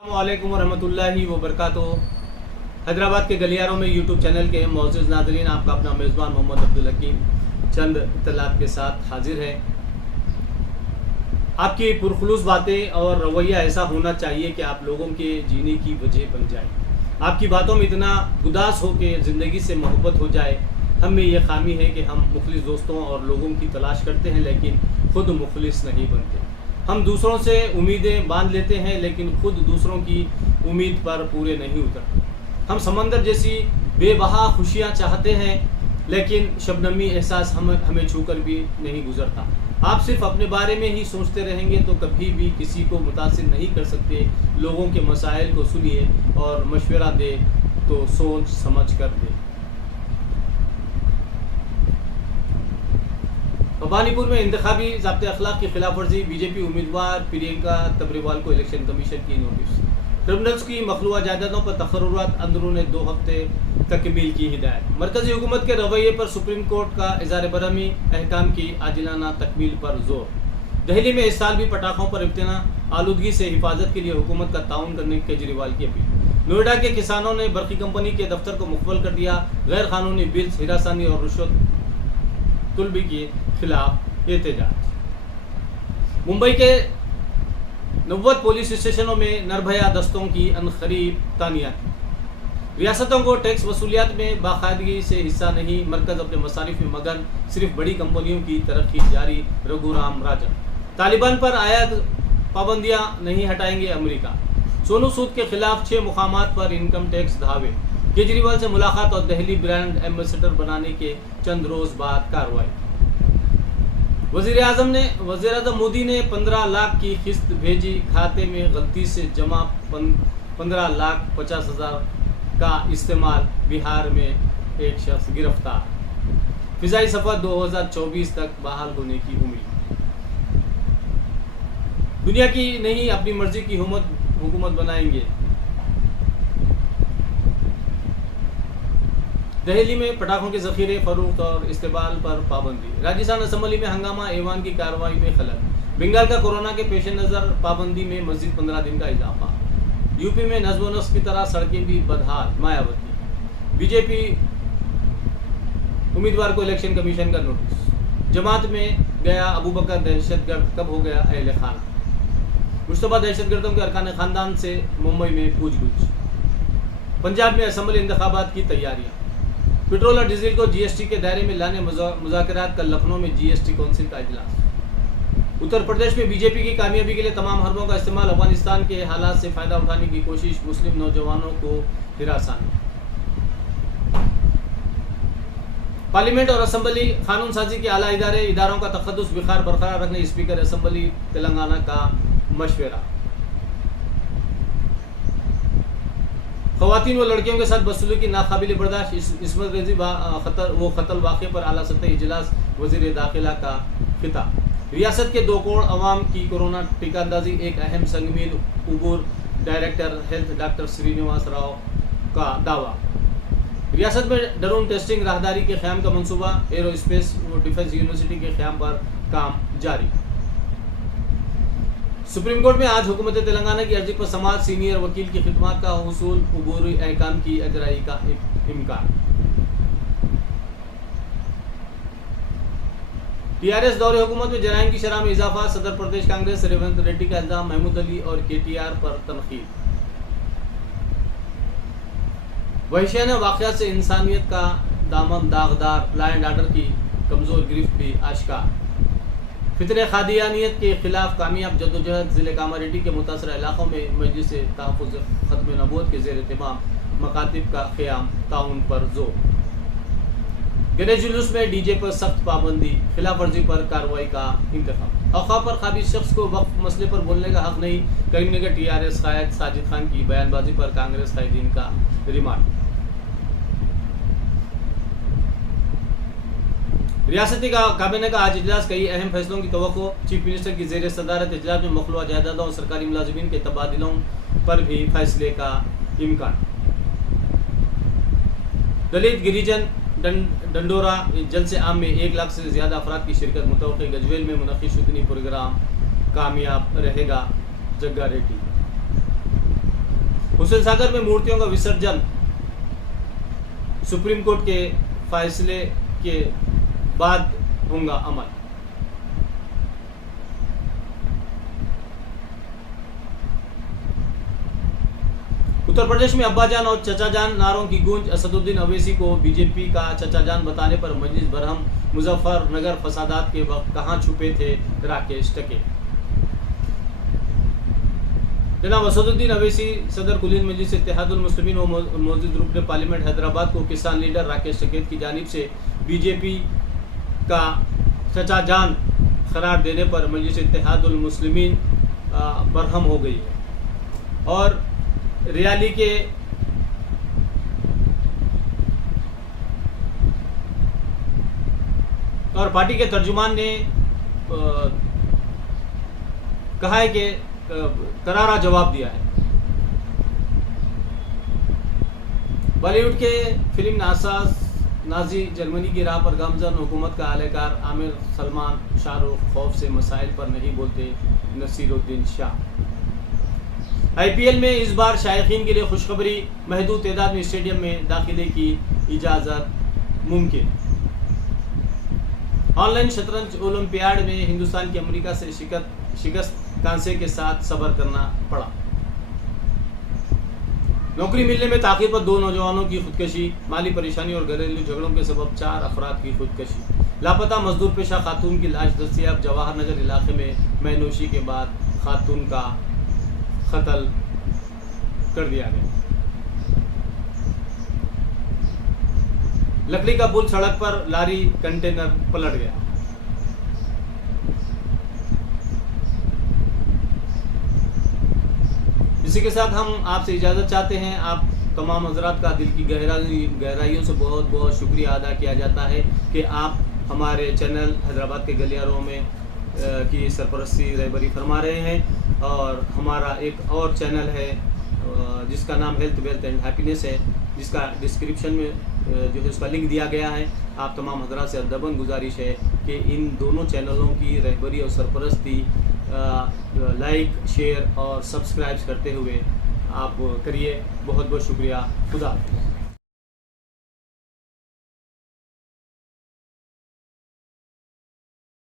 अस्सलामुअलैकुम वरहमतुल्लाहि वबरकातुहू। हैदराबाद के गलियारों में यूट्यूब चैनल के मोअज़्ज़िज़ नाज़रीन, आपका अपना मेज़बान मोहम्मद अब्दुल हकीम चंद इत्तलात के साथ हाजिर है। आपकी पुरखुलूस बातें और रवैया ऐसा होना चाहिए कि आप लोगों के जीने की वजह बन जाए। आपकी बातों में इतना गुदास हो कि ज़िंदगी से मोहब्बत हो जाए। हम में ये खामी है कि हम मुखलिस दोस्तों और लोगों की तलाश करते हैं, लेकिन खुद मुखलिस नहीं बनते। हम दूसरों से उम्मीदें बांध लेते हैं, लेकिन खुद दूसरों की उम्मीद पर पूरे नहीं उतरते। हम समंदर जैसी बेबहा खुशियाँ चाहते हैं, लेकिन शबनमी एहसास हमें छूकर भी नहीं गुजरता। आप सिर्फ अपने बारे में ही सोचते रहेंगे तो कभी भी किसी को मुतासिर नहीं कर सकते। लोगों के मसाइल को सुनिए और मशवरा दे तो सोच समझ कर दे। भवानीपुर में इंतखाबी ज़ाब्ते अखलाक की खिलाफ वर्जी, बीजेपी उम्मीदवार प्रियंका तबरेवाल को इलेक्शन कमीशन की नोटिस। ट्रिब्यूनल्स की मखलूआ जायदादों पर तकर्रुरात अंदरून 2 हफ्ते तकमील की हिदायत। मरकजी हुकूमत के रवैये पर सुप्रीम कोर्ट का इज़हार बरहमी, अहकाम की आजिलाना तकमील पर जोर। दहली में इस साल भी पटाखों पर इब्तना, आलूदगी से हिफाजत के लिए हुकूमत का ताउन करने की केजरीवाल की अपील। नोएडा के किसानों ने बरकी कंपनी के दफ्तर को मुक़व्वल कर दिया। गैर कानूनी बिल्स, हिरासानी और रुश्वत तुलबी के खिलाफ एहतजाज। मुंबई के 90 पुलिस स्टेशनों में निर्भया दस्तों की अनखरीब तानियात। रियासतों को टैक्स वसूलियात में बाकायदगी से हिस्सा नहीं, मरकज अपने मसारिफ में मगन, सिर्फ बड़ी कंपनियों की तरक्की जारी। रघुराम राजन। तालिबान पर आयात पाबंदियां नहीं हटाएंगे अमेरिका। सोनू सूद के खिलाफ 6 मुकामात पर इनकम टैक्स धावे। केजरीवाल से मुलाकात और दहली ब्रांड एम्बेसडर बनाने के चंद रोज बाद कार्रवाई। वज़ीर-ए-आज़म मोदी ने 15 लाख की किस्त भेजी, खाते में गलती से जमा 15,50,000 का इस्तेमाल। बिहार में एक शख्स गिरफ्तार। फिजाई सफर 2024 तक बहाल होने की उम्मीद। दुनिया की नहीं अपनी मर्जी की हुकूमत बनाएंगे। दहली में पटाखों के जखीरे, फरोख्त और इस्तेमाल पर पाबंदी। राजस्थान असम्बली में हंगामा, ऐवान की कार्रवाई में खलल। बंगाल का कोरोना के पेश नज़र पाबंदी में मजीद 15 दिन का इजाफा। यूपी में नज़्म व नस्ब की तरह सड़कें भी बदहाल। मायावती। बीजेपी उम्मीदवार को इलेक्शन कमीशन का नोटिस। जमात में गया अबू बकर दहशतगर्द, कब हो गया अहले खाना। मुश्तबा दहशतगर्दों के अरकान खानदान से मुंबई में पूछगछ। पंजाब में असम्बली इंतखाबात की तैयारियां। पेट्रोल और डीजल को जीएसटी के दायरे में लाने मुज़ाकरात। कल लखनऊ में जीएसटी काउंसिल का इजलास। उत्तर प्रदेश में बीजेपी की कामयाबी के लिए तमाम हरबों का इस्तेमाल। अफगानिस्तान के हालात से फ़ायदा उठाने की कोशिश। मुस्लिम नौजवानों को हिरासत। पार्लियामेंट और असम्बली कानून साजी के आला इदारों का तक़द्दुस बरकरार रखने स्पीकर असम्बली तेलंगाना का मशवरा। ख़वातीन व लड़कियों के साथ बदसलूकी नाकाबिल बर्दाश्त। इसमत रेजी क़त्ल वाक़े पर आला सतही इजलास। वज़ीर दाखिला का खिताब। रियासत के 2 करोड़ अवाम की कोरोना टीका अंदाजी, एक अहम संगमीन उबूर। Director health doctor Srinivas Rao का दावा। रियासत में ड्रोन टेस्टिंग, राहदारी के क़याम का मनसूबा। एरोस्पेस व डिफेंस यूनिवर्सिटी के क़याम पर काम जारी। सुप्रीम कोर्ट में आज हुकूमत तेलंगाना की अर्जी पर समाज, सीनियर वकील की खिदमत का हुसूल। उबूरी अहकाम की अजराई का इम्कान। टीआरएस दौरे हुकूमत में जराइम की शरह में इजाफा। सदर प्रदेश कांग्रेस रेवंत रेड्डी का इल्जाम। महमूद अली और केटीआर पर तनकीद। वहशियाना वाक़यात से इंसानियत का दामन दागदार। लॉ एंड ऑर्डर की कमज़ोर गिरफ्त भी आश्कार। फितरे खादियानियत के खिलाफ कामयाब जदोजहद। ज़िले कामारेड्डी के मुतासरा इलाक़ों में मजलिस तहफ़्फ़ुज़ ख़त्म नबूवत के ज़ेर एहतमाम मकातिब का क़याम, ताउन पर जोर। गणेश जुलूस में डीजे पर सख्त पाबंदी, खिलाफ वर्जी पर कार्रवाई का इंतखाब। औक़ाफ़ पर काबिज़ शख्स को वक्फ़ मसले पर बोलने का हक़ नहीं। करीमनगर टीआरएस क़ायद साजिद खान की बयानबाजी पर कांग्रेस क़ायदीन का रिमांड। रियासती काबीना का आज इजलास, कई अहम फैसलों की तवक्को। चीफ मिनिस्टर की ज़ेर सदारत इजलास में मखलूआ जायदादों और सरकारी मुलाजिमीन के तबादलों पर भी फैसले का इम्कान। दलित गिरिजन डंडोरा जलसे आम में 1 लाख से ज़्यादा अफराद की शिरकत मुतवक्की। गजवेल में मुनक़िद शुदनी प्रोग्राम कामयाब रहेगा। जग्गा रेड्डी। हुसैन सागर में मूर्तियों का विसर्जन सुप्रीम कोर्ट के फैसले के बाद होगा अमल। उत्तर प्रदेश में अब्बाजान और चचाजान नारों की गूंज। असदुद्दीन अवैसी को बीजेपी का चचाजान बताने पर मजलिस बरहम। मुजफ्फरनगर फसादात के वक्त कहां छुपे थे राकेश टके। जनाब असदुद्दीन अवैसी सदर कुलीन मजलिस इत्तेहादुल मुस्लिमीन व मौजूद रुकन पार्लियामेंट हैदराबाद को किसान लीडर राकेश टकैत की जानिब से बीजेपी का चचाजान करार देने पर मजलिस इत्तेहादुल मुस्लिमीन बरहम हो गई है और रियाली के और पार्टी के तर्जुमान ने कहा है कि करारा जवाब दिया है। बॉलीवुड के फिल्म नाजी जर्मनी की राह पर गामजन हुकूमत का आलेकार आमिर सलमान शाहरुख खौफ से मसाइल पर नहीं बोलते नसीरुद्दीन शाह। IPL में इस बार शायकीन के लिए खुशखबरी। महदूद तादाद में स्टेडियम में दाखिले की इजाज़त मुमकिन। ऑनलाइन शतरंज ओलंपियाड में हिंदुस्तान की अमेरिका से शिकस्त कांसे के साथ सब्र करना पड़ा। नौकरी मिलने में ताखीर पर 2 नौजवानों की खुदकशी। माली परेशानी और घरेलू झगड़ों के सबब 4 अफराद की खुदकशी। लापता मजदूर पेशा खातून की लाश दस्तियाब। जवाहर नगर इलाके में मैनोशी के बाद खातून का कत्ल कर दिया गया। लकड़ी का पुल सड़क पर लारी कंटेनर पलट गया। इसी के साथ हम आपसे इजाज़त चाहते हैं। आप तमाम हजरात का दिल की गहराइयों से बहुत बहुत शुक्रिया अदा किया जाता है कि आप हमारे चैनल हैदराबाद के गलियारों में की सरपरस्ती रहबरी फरमा रहे हैं। और हमारा एक और चैनल है जिसका नाम हेल्थ वेल्थ एंड हैप्पीनेस है, जिसका डिस्क्रिप्शन में जो है उसका लिंक दिया गया है। आप तमाम हजरात से अदबन गुजारिश है कि इन दोनों चैनलों की रहबरी और सरपरस्ती लाइक शेयर और सब्सक्राइब करते हुए आप करिए। बहुत बहुत शुक्रिया। खुदा हाफिज़।